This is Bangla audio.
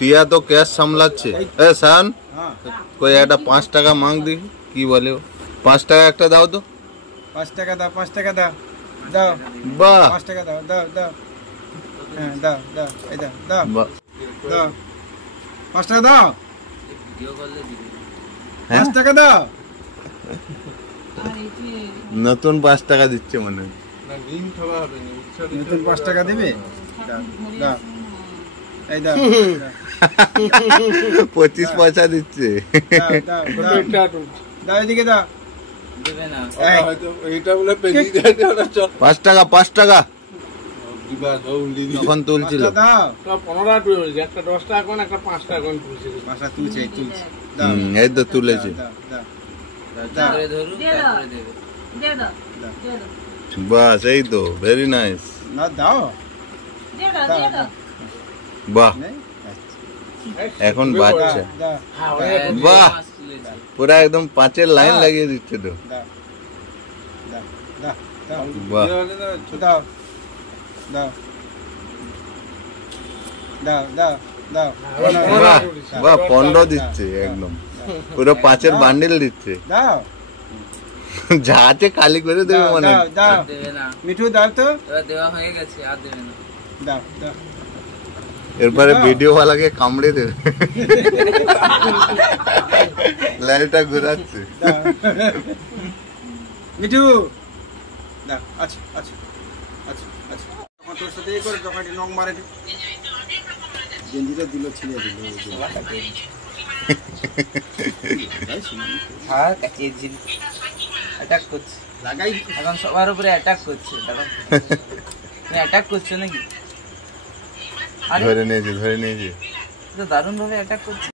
টিয়া তো ক্যাশ সামলাচ্ছে। এ শান, কই একটা 5 টাকা মাং দেখি কি বলে। 5 টাকা একটা দাও তো। 5 টাকা দাও, 5 টাকা দাও, দাও। বাহ, 5 টাকা দাও, দাও দাও। হ্যাঁ দাও দাও, এই দাও দাও, দাও 5 টাকা দাও। ভিডিও করলে দিবি 5 টাকা দাও। নতুন 5 টাকা দিচ্ছে মানে না, রিং খাওয়া হবে না, নতুন 5 টাকা দিবে। দাও দাও, এই দাও 25 পয়সা দিচ্ছে। দাও দাও দাও, এদিকে দাও। দিবে না হয়তো, এইটা বলে পেজি দিতে ওটা। চল 5 টাকা 5 টাকা দিবা উল্লি দি তখন তুলছিল। দাও তো 15 টাকা তুলছে, একটা 10 টাকা কোন, একটা 5 টাকা কোন তুলছে। 5 টাকা তুলছে দাও। এই তো তুলেছে। দাও দাও দাও, ধরে ধরু তারপরে দেবে। দে দাও, দে দাও। বাস এই তো, ভেরি নাইস। না দাও, দে দাও, দে দাও। বাহ, এখন বাচ্চা। বাহ, পুরা একদম 5-এর লাইন লাগিয়ে দিচ্ছে তো। বাহ, দাও দাও দাও দাও দাও, বাহ বাহ, 15 দিচ্ছে একদম, পুরো 5-এর বান্ডিল দিচ্ছে। দাও যা আছে খালি করে দেবে মানে। দাও দেবে না, মিঠু দাও তো। এবার দেওয়া হয়ে গেছে, আর দেবে না। দাও দাও, এরপরে ভিডিও ওয়ালাকে কামড়ে দেবে। লাইটটা ঘুরাচ্ছে। মিঠু দাও। আচ্ছা আচ্ছা আচ্ছা আচ্ছা, তোর সাথে এই করে জকাটি নং মারে গেঞ্জিটা দিল, ছিঁড়ে দিল। হ্যাঁ, কাটিয়ে দিল। অ্যাটাক করছে, লাগাই এখন সবার উপরে অ্যাটাক করছে। তখন তুমি অ্যাটাক করছো নাকি? ধরে নিয়েছি, ধরে নিয়েছি। দারুণ ভাবে অ্যাটাক করছে।